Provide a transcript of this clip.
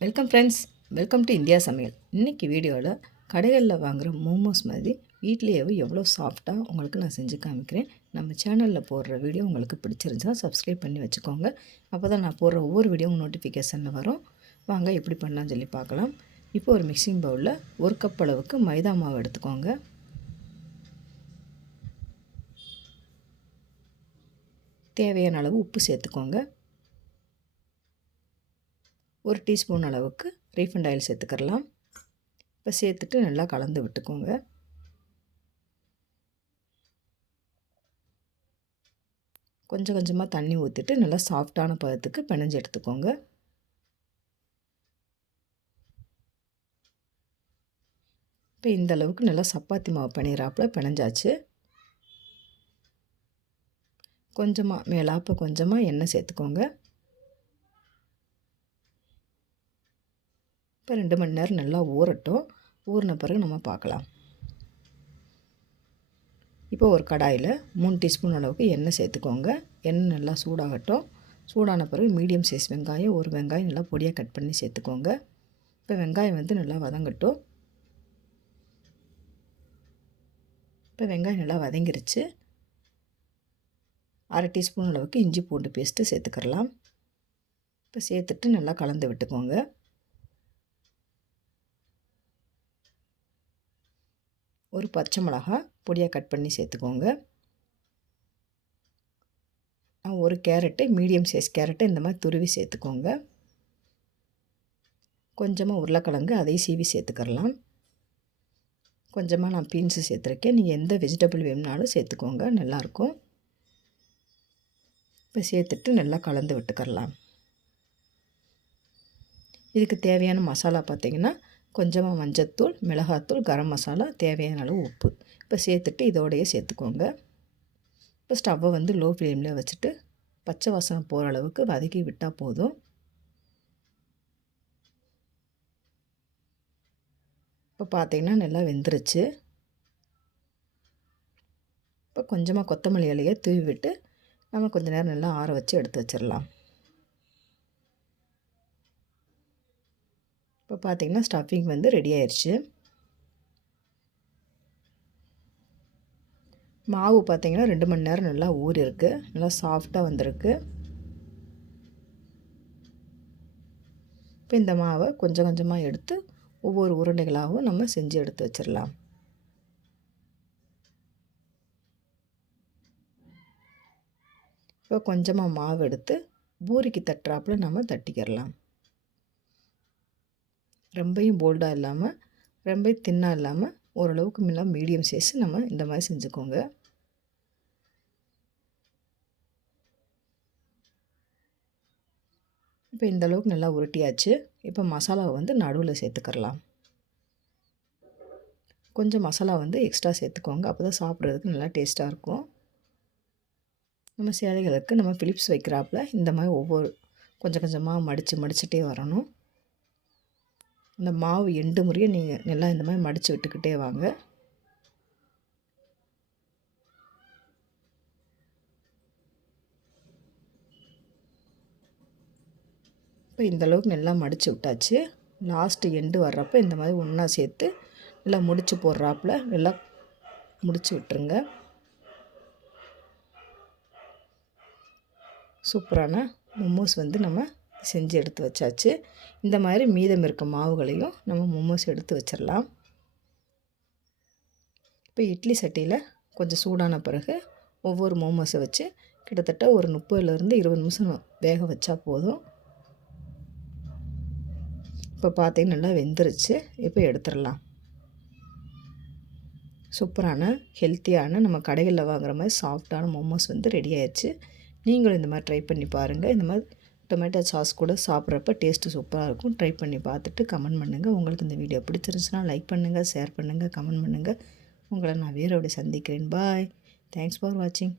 Welcome friends welcome to India சமையல் இன்றைக்கி வீடியோவில் கடைகளில் வாங்குகிற மோமோஸ் மாதிரி வீட்லேயே எவ்வளோ சாஃப்டாக உங்களுக்கு நான் செஞ்சு காமிக்கிறேன். நம்ம சேனலில் போடுற வீடியோ உங்களுக்கு பிடிச்சிருந்தா சப்ஸ்கிரைப் பண்ணி வச்சுக்கோங்க. அப்போ தான் நான் போடுற ஒவ்வொரு வீடியோ நோட்டிஃபிகேஷனில் வரும். வாங்க எப்படி பண்ணலாம்னு சொல்லி பார்க்கலாம். இப்போ ஒரு மிக்சிங் பவுலில் ஒரு கப் அளவுக்கு மைதா மாவு எடுத்துக்கோங்க. தேவையான அளவு உப்பு சேர்த்துக்கோங்க. ஒரு டீஸ்பூன் அளவுக்கு ரீஃபண்ட் ஆயில் சேர்த்துக்கிறலாம். இப்போ சேர்த்துட்டு நல்லா கலந்து விட்டுக்கோங்க. கொஞ்சம் கொஞ்சமாக தண்ணி ஊற்றிட்டு நல்லா சாஃப்டான பதத்துக்கு பிணைஞ்சு எடுத்துக்கோங்க. இப்போ இந்த அளவுக்கு நல்லா சப்பாத்தி மாவு பண்ணிடுறாப்புல பிணைஞ்சாச்சு. கொஞ்சமாக மேலாப்ப கொஞ்சமாக எண்ணெய் சேர்த்துக்கோங்க. இப்போ ரெண்டு மணி நேரம் நல்லா ஊறட்டும். ஊறின பிறகு நம்ம பார்க்கலாம். இப்போ ஒரு கடாயில் மூணு டீஸ்பூன் அளவுக்கு எண்ணெய் சேர்த்துக்கோங்க. எண்ணெய் நல்லா சூடாகட்டும். சூடான பிறகு மீடியம் சைஸ் வெங்காயம் ஒரு வெங்காயம் நல்லா பொடியாக கட் பண்ணி சேர்த்துக்கோங்க. இப்போ வெங்காயம் வந்து நல்லா வதங்கட்டும். இப்போ வெங்காயம் நல்லா வதங்கிருச்சு. அரை டீஸ்பூன் அளவுக்கு இஞ்சி பூண்டு பேஸ்ட்டு சேர்த்துக்கிறலாம். இப்போ சேர்த்துட்டு நல்லா கலந்து விட்டுக்கோங்க. ஒரு பச்சை மிளகா பொடியாக கட் பண்ணி சேர்த்துக்கோங்க. ஒரு கேரட்டு மீடியம் சைஸ் கேரட்டு இந்த மாதிரி துருவி சேர்த்துக்கோங்க. கொஞ்சமாக உருளைக்கிழங்கு அதையும் சீவி சேர்த்துக்கிறலாம். கொஞ்சமாக நான் பீன்ஸு சேர்த்துருக்கேன். நீங்கள் எந்த வெஜிடபிள் வேணும்னாலும் சேர்த்துக்கோங்க நல்லாயிருக்கும். இப்போ சேர்த்துட்டு நல்லா கலந்து விட்டுக்கரலாம் இதுக்கு தேவையான மசாலா பார்த்திங்கன்னா கொஞ்சமாக மஞ்சத்தூள் மிளகாத்தூள் கரம் மசாலா தேவையான அளவு உப்பு. இப்போ சேர்த்துட்டு இதோடையே சேர்த்துக்கோங்க. இப்போ ஸ்டவ்வை வந்து லோ ஃப்ளேமில் வச்சுட்டு பச்சை வாசனை போகிற அளவுக்கு வதக்கி விட்டால் போதும். இப்போ பார்த்திங்கன்னா நல்லா வெந்துருச்சு. இப்போ கொஞ்சமாக கொத்தமல்லி இலையை தூவி விட்டு நம்ம கொஞ்சம் நேரம் நல்லா ஆற வச்சு எடுத்து வச்சிடலாம். இப்போ பார்த்திங்கன்னா ஸ்டஃபிங் வந்து ரெடி ஆயிடுச்சு மாவு பார்த்திங்கன்னா ரெண்டு மணி நேரம் நல்லா ஊறி இருக்குது நல்லா சாஃப்டாக வந்திருக்கு. இப்போ இந்த மாவை கொஞ்சம் கொஞ்சமாக எடுத்து ஒவ்வொரு உருண்டைகளாகவும் நம்ம செஞ்சு எடுத்து வச்சிடலாம். இப்போ கொஞ்சமாக மாவு எடுத்து பூரிக்கு தட்டுறாப்புல நம்ம தட்டிக்கிறலாம் ரொம்பையும் போல்டாக இல்லாமல் ரொம்ப தின்னாக இல்லாமல் ஓரளவுக்கு முன்னா மீடியம் சைஸ் நம்ம இந்த மாதிரி செஞ்சுக்கோங்க. இப்போ இந்த அளவுக்கு நல்லா உருட்டியாச்சு. இப்போ மசாலாவை வந்து நடுவில் சேர்த்துக்கிறலாம். கொஞ்சம் மசாலா வந்து எக்ஸ்ட்ரா சேர்த்துக்கோங்க. அப்போ தான் சாப்பிட்றதுக்கு நல்லா டேஸ்ட்டாக இருக்கும். நம்ம சேலைகளுக்கு நம்ம ஃபிலிப்ஸ் வைக்கிறாப்புல இந்த மாதிரி ஒவ்வொரு கொஞ்சம் கொஞ்சமாக மடித்து மடிச்சுட்டே வரணும். இந்த மாவு எண்டு முறையை நீங்கள் நல்லா இந்த மாதிரி மடித்து விட்டுக்கிட்டே வாங்க. இப்போ இந்தளவுக்கு நல்லா மடித்து விட்டாச்சு. லாஸ்ட்டு எண்டு வர்றப்போ இந்த மாதிரி ஒன்றா சேர்த்து நல்லா முடித்து போடுறாப்புல நல்லா முடிச்சு விட்டுருங்க. சூப்பரான மோமோஸ் வந்து நம்ம செஞ்சு எடுத்து வச்சாச்சு. இந்த மாதிரி மீதம் இருக்க மாவுகளையும் நம்ம மோமோஸ் எடுத்து வச்சிடலாம் இப்போ இட்லி சட்டியில் கொஞ்சம் சூடான பிறகு ஒவ்வொரு மோமோஸை வச்சு கிட்டத்தட்ட ஒரு முப்பதுலேருந்து இருபது நிமிஷம் வேக வச்சா போதும். இப்போ பார்த்தீங்கன்னா நல்லா வெந்துருச்சு. இப்போ எடுத்துடலாம் சூப்பரான ஹெல்த்தியான நம்ம கடைகளில் வாங்குற மாதிரி சாஃப்டான மோமோஸ் வந்து ரெடி ஆயிடுச்சு. நீங்களும் இந்த மாதிரி ட்ரை பண்ணி பாருங்கள் இந்த மாதிரி டொமேட்டோ சாஸ் கூட சாப்பிட்றப்ப டேஸ்ட்டு சூப்பராக இருக்கும். ட்ரை பண்ணி பார்த்துட்டு கமெண்ட் பண்ணுங்கள் உங்களுக்கு இந்த வீடியோ பிடிச்சிருந்துச்சுன்னா லைக் பண்ணுங்கள் ஷேர் பண்ணுங்கள் கமெண்ட் பண்ணுங்கள் உங்களை நான் வேறு சந்திக்கிறேன். பாய் தேங்க்ஸ் ஃபார் வாட்சிங்